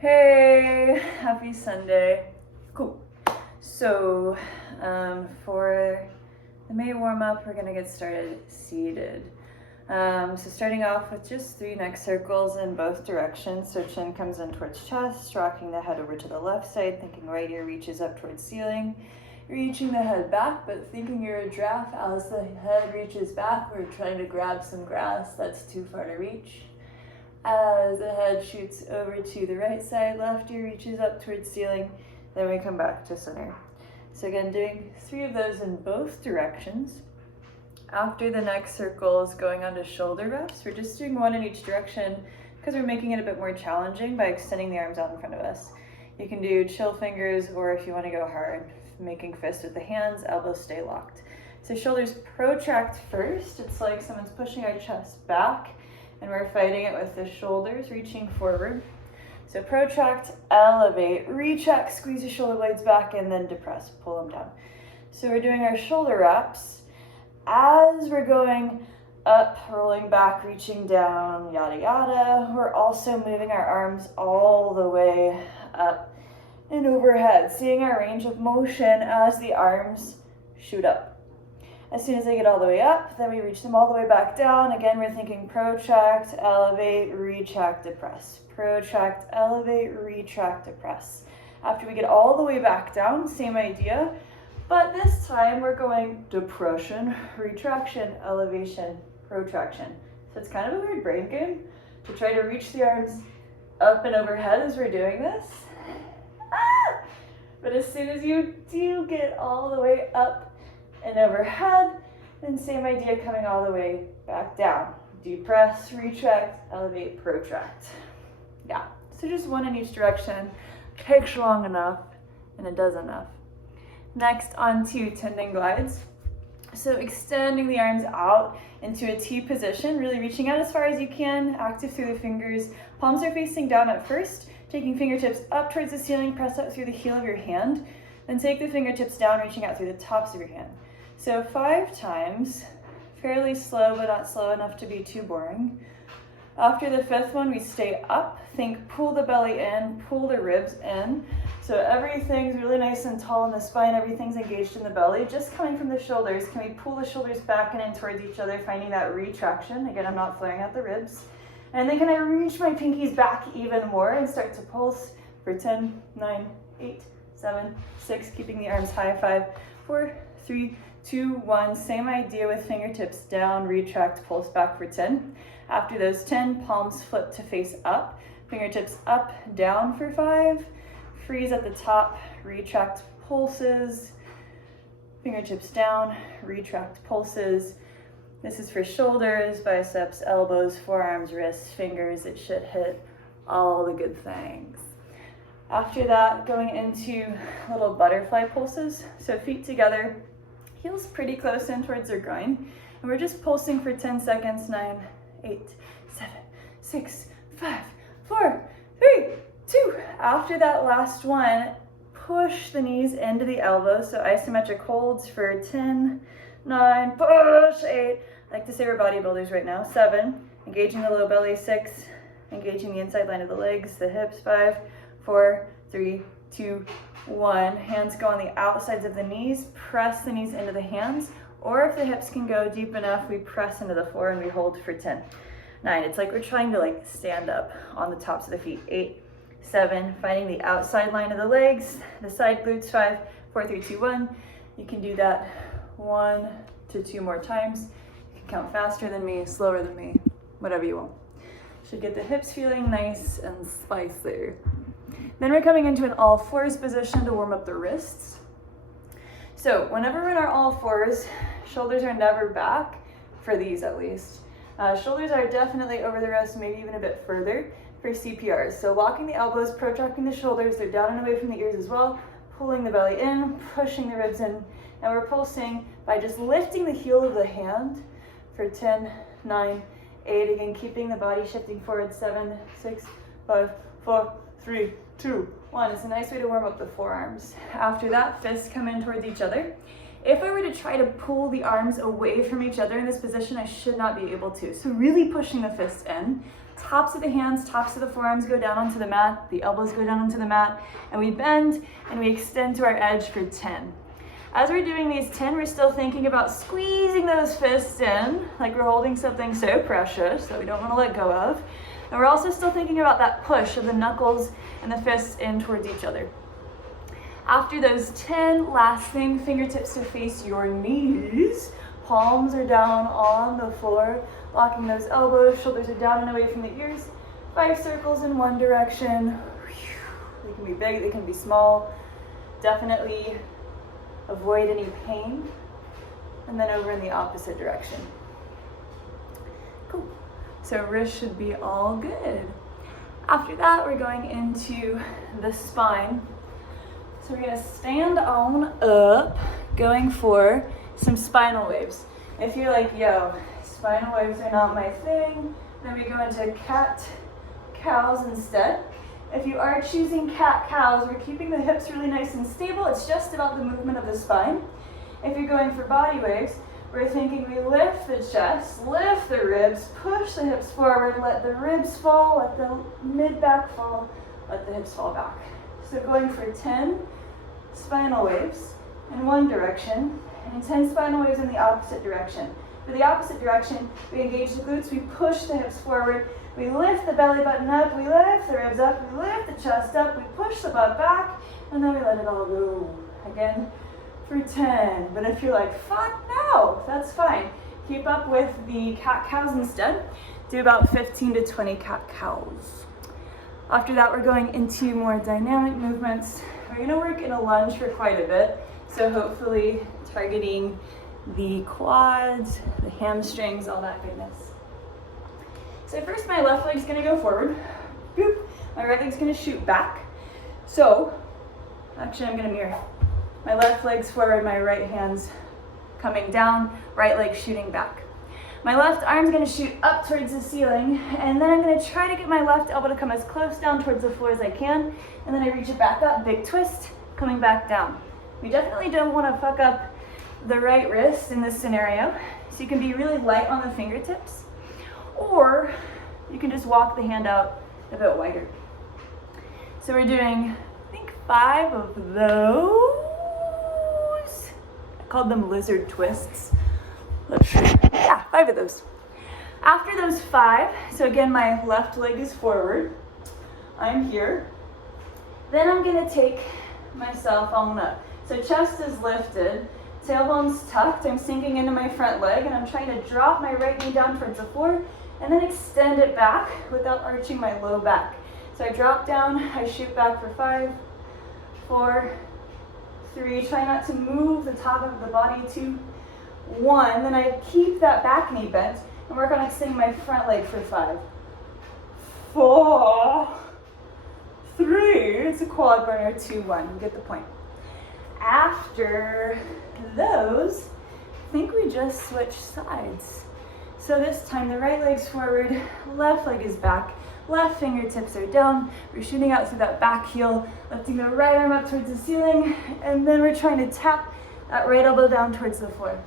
Hey, happy Sunday. Cool. So for the May warm-up, we're gonna get started seated. So starting off with just 3 neck circles in both directions. So chin comes in towards chest, rocking the head over to the left side, thinking right ear reaches up towards ceiling. Reaching the head back, but thinking you're a giraffe as the head reaches back. We're trying to grab some grass that's too far to reach. As the head shoots over to the right side, left ear reaches up towards ceiling, then we come back to center. So again, doing 3 of those in both directions. After the neck circles, going on to shoulder reps, we're just doing 1 in each direction because we're making it a bit more challenging by extending the arms out in front of us. You can do chill fingers, or if you want to go hard, making fists with the hands, elbows stay locked. So shoulders protract first. It's like someone's pushing our chest back and we're fighting it with the shoulders, reaching forward. So protract, elevate, retract, squeeze the shoulder blades back, and then depress, pull them down. So we're doing our shoulder wraps. As we're going up, rolling back, reaching down, yada yada, we're also moving our arms all the way up and overhead, seeing our range of motion as the arms shoot up. As soon as they get all the way up, then we reach them all the way back down. Again, we're thinking protract, elevate, retract, depress. Protract, elevate, retract, depress. After we get all the way back down, same idea, but this time we're going depression, retraction, elevation, protraction. So it's kind of a weird brain game to try to reach the arms up and overhead as we're doing this. But as soon as you do get all the way up and overhead, then same idea, coming all the way back down. Depress, retract, elevate, protract. Yeah, so just 1 in each direction. Takes long enough, and it does enough. Next, on to Tendon Glides. So extending the arms out into a T position, really reaching out as far as you can, active through the fingers. Palms are facing down at first, taking fingertips up towards the ceiling, press up through the heel of your hand, then take the fingertips down, reaching out through the tops of your hand. So 5 times, fairly slow, but not slow enough to be too boring. After the 5th one, we stay up, think pull the belly in, pull the ribs in. So everything's really nice and tall in the spine, everything's engaged in the belly. Just coming from the shoulders, can we pull the shoulders back and in towards each other, finding that retraction? Again, I'm not flaring out the ribs. And then can I reach my pinkies back even more and start to pulse for 10, 9, 8, 7, 6, keeping the arms high, 5, 4, 3, 2, 1. Same idea with fingertips down, retract, pulse back for 10. After those 10, palms flip to face up, fingertips up, down for 5. Freeze at the top, retract, pulses, fingertips down, retract, pulses. This is for shoulders, biceps, elbows, forearms, wrists, fingers. It should hit all the good things. After that, going into little butterfly pulses. So feet together, heels pretty close in towards their groin. And we're just pulsing for 10 seconds, 9, 8, 7, 6, 5, 4, 3, 2. After that last one, push the knees into the elbows. So isometric holds for 10, 9, push, 8. I like to say we're bodybuilders right now. 7, engaging the low belly. 6, engaging the inside line of the legs, the hips. 5, 4, 3, 2, 1. Hands go on the outsides of the knees. Press the knees into the hands. Or if the hips can go deep enough, we press into the floor and we hold for 10. 9, it's like we're trying to stand up on the tops of the feet. 8, 7, finding the outside line of the legs, the side glutes. 5, 4, 3, 2, 1. You can do that 1 to 2 more times. You can count faster than me, slower than me, whatever you want. Should get the hips feeling nice and spicy. Then we're coming into an all fours position to warm up the wrists. So whenever we're in our all fours, shoulders are never back, for these at least. Shoulders are definitely over the wrists, maybe even a bit further for CPRs. So locking the elbows, protracting the shoulders, they're down and away from the ears as well, pulling the belly in, pushing the ribs in, and we're pulsing by just lifting the heel of the hand for 10, 9, 8, again keeping the body shifting forward. 7, 6, 5, 4, 3, 2, 1. It's a nice way to warm up the forearms. After that, fists come in towards each other. If I were to try to pull the arms away from each other in this position, I should not be able to. So really pushing the fists in, Tops of the hands, tops of the forearms go down onto the mat, the elbows go down onto the mat, and we bend and we extend to our edge for 10. As we're doing these 10, we're still thinking about squeezing those fists in, like we're holding something so precious that we don't want to let go of. And we're also still thinking about that push of the knuckles and the fists in towards each other. After those 10, last thing, fingertips to face your knees. Palms are down on the floor, locking those elbows, shoulders are down and away from the ears. 5 circles in one direction. They can be big, they can be small. Definitely avoid any pain. And then over in the opposite direction. Cool. So wrists should be all good. After that, we're going into the spine. So we're gonna stand on up, going for some spinal waves. If you're like, yo, spinal waves are not my thing, then we go into cat cows instead. If you are choosing cat cows, we're keeping the hips really nice and stable. It's just about the movement of the spine. If you're going for body waves, we're thinking we lift the chest, lift the ribs, push the hips forward, let the ribs fall, let the mid-back fall, let the hips fall back. So going for 10 spinal waves in one direction, and 10 spinal waves in the opposite direction. For the opposite direction, we engage the glutes, we push the hips forward, we lift the belly button up, we lift the ribs up, we lift the chest up, we push the butt back, and then we let it all go. Again, for 10. But if you're like, fuck no, that's fine. Keep up with the cat cows instead. Do about 15 to 20 cat cows. After that, we're going into more dynamic movements. We're gonna work in a lunge for quite a bit. So hopefully targeting the quads, the hamstrings, all that goodness. So first my left leg's gonna go forward. Boop. My right leg's gonna shoot back. So, actually I'm gonna mirror. My left leg's forward, my right hand's coming down, right leg shooting back. My left arm's gonna shoot up towards the ceiling, and then I'm gonna try to get my left elbow to come as close down towards the floor as I can, and then I reach it back up, big twist, coming back down. We definitely don't wanna fuck up the right wrist in this scenario, so you can be really light on the fingertips, or you can just walk the hand out a bit wider. So we're doing, I think, 5 of those. I called them lizard twists. Let's see. Yeah, 5 of those. After those 5, so again, my left leg is forward. I'm here. Then I'm gonna take myself on up. So chest is lifted, tailbone's tucked, I'm sinking into my front leg, and I'm trying to drop my right knee down towards the floor, and then extend it back without arching my low back. So I drop down, I shoot back for 5, 4, 3, try not to move the top of the body, 2, 1, then I keep that back knee bent, and work on extending my front leg for 5, 4, 3, it's a quad burner, 2, 1, you get the point. After those, I think we just switch sides. So this time the right leg's forward, left leg is back, left fingertips are down, we're shooting out through that back heel, lifting the right arm up towards the ceiling, and then we're trying to tap that right elbow down towards the floor.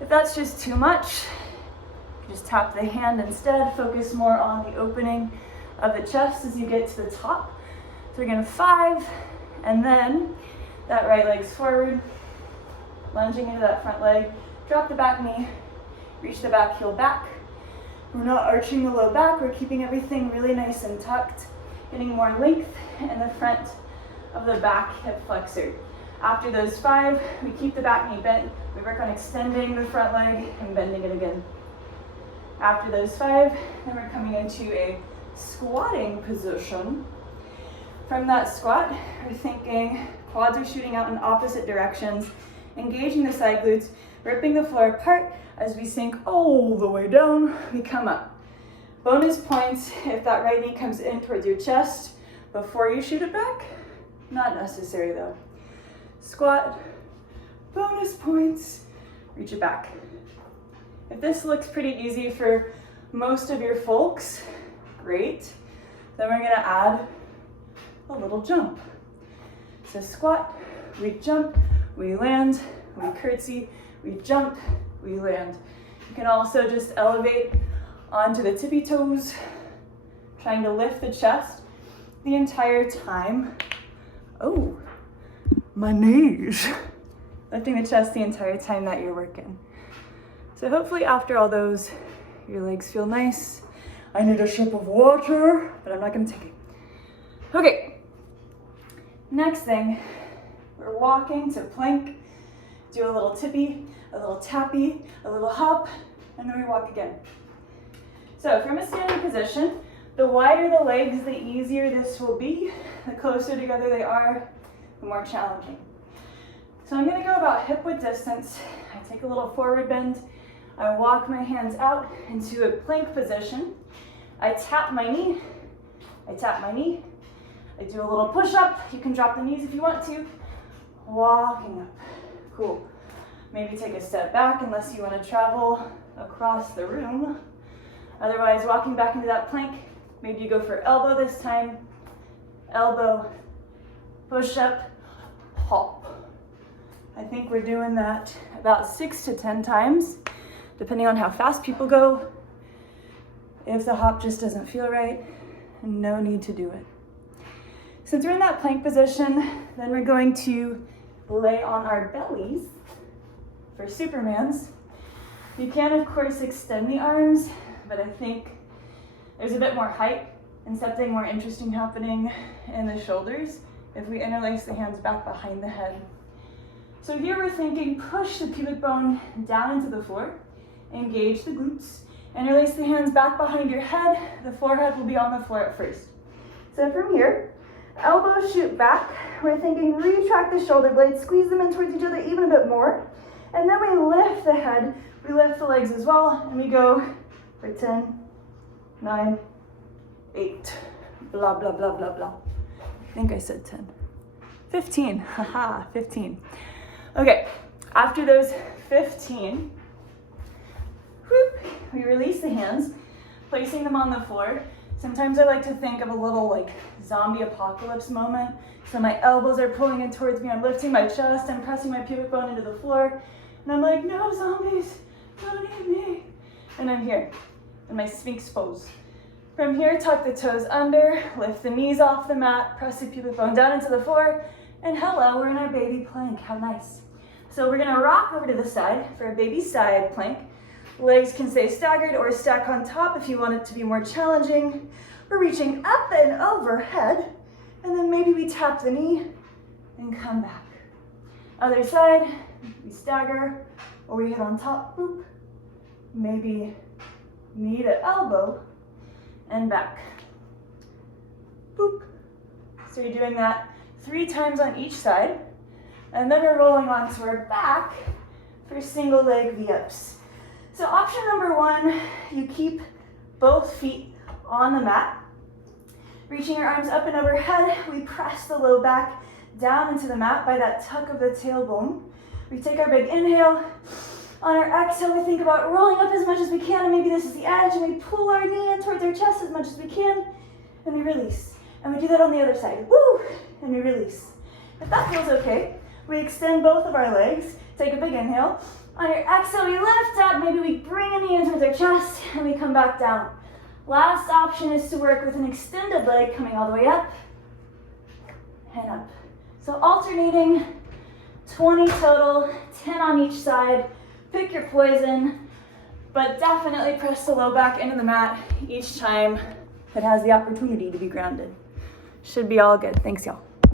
If that's just too much, just tap the hand instead, focus more on the opening of the chest as you get to the top. So we're going 5, and then that right leg's forward, lunging into that front leg, drop the back knee, reach the back heel back. We're not arching the low back, we're keeping everything really nice and tucked, getting more length in the front of the back hip flexor. After those 5, we keep the back knee bent, we work on extending the front leg and bending it again. After those 5, then we're coming into a squatting position. From that squat, we're thinking quads are shooting out in opposite directions, engaging the side glutes, ripping the floor apart as we sink all the way down, we come up. Bonus points if that right knee comes in towards your chest before you shoot it back. Not necessary though. Squat, bonus points, reach it back. If this looks pretty easy for most of your folks, great. Then we're gonna add a little jump. So squat, we jump, we land, we curtsy, we jump, we land. You can also just elevate onto the tippy toes, trying to lift the chest the entire time. Oh, my knees. Lifting the chest the entire time that you're working. So hopefully after all those, your legs feel nice. I need a sip of water, but I'm not gonna take it. Okay, next thing, we're walking to plank. Do a little tippy, a little tappy, a little hop, and then we walk again. So from a standing position, the wider the legs, the easier this will be. The closer together they are, the more challenging. So I'm gonna go about hip width distance. I take a little forward bend. I walk my hands out into a plank position. I tap my knee. I tap my knee. I do a little push up. You can drop the knees if you want to. Walking up. Cool. Maybe take a step back unless you want to travel across the room. Otherwise, walking back into that plank. Maybe you go for elbow this time. Elbow, push up, hop. I think we're doing that about 6 to 10 times, depending on how fast people go. If the hop just doesn't feel right, no need to do it. Since we're in that plank position, then we're going to lay on our bellies for Supermans. You can, of course, extend the arms, but I think there's a bit more height and something more interesting happening in the shoulders if we interlace the hands back behind the head. So here we're thinking push the pubic bone down into the floor, engage the glutes, interlace the hands back behind your head. The forehead will be on the floor at first. So from here, elbows shoot back. We're thinking retract the shoulder blades, squeeze them in towards each other even a bit more. And then we lift the head, we lift the legs as well, and we go for 10, 9, 8, blah, blah, blah, blah, blah. I think I said 10. 15, haha, 15. Okay, after those 15, whoop, we release the hands, placing them on the floor. Sometimes I like to think of a little like zombie apocalypse moment. So my elbows are pulling in towards me, I'm lifting my chest, I'm pressing my pubic bone into the floor, and I'm like, no zombies, don't eat me. And I'm here, in my Sphinx pose. From here, tuck the toes under, lift the knees off the mat, press the pubic bone down into the floor, and hello, we're in our baby plank, how nice. So we're gonna rock over to the side for a baby side plank. Legs can stay staggered or stack on top if you want it to be more challenging. We're reaching up and overhead, and then maybe we tap the knee and come back. Other side, we stagger, or we hit on top, boop. Maybe knee to elbow, and back. Boop. So you're doing that 3 times on each side, and then we're rolling onto our back for single leg V-ups. So option number 1, you keep both feet on the mat. Reaching your arms up and overhead, we press the low back down into the mat by that tuck of the tailbone. We take our big inhale. On our exhale, we think about rolling up as much as we can, and maybe this is the edge, and we pull our knee in towards our chest as much as we can, and we release. And we do that on the other side. Woo! And we release. If that feels okay, we extend both of our legs, take a big inhale. On your exhale, we lift up, maybe we bring a knee in towards our chest, and we come back down. Last option is to work with an extended leg coming all the way up and up. So alternating, 20 total, 10 on each side. Pick your poison, but definitely press the low back into the mat each time it has the opportunity to be grounded. Should be all good. Thanks, y'all.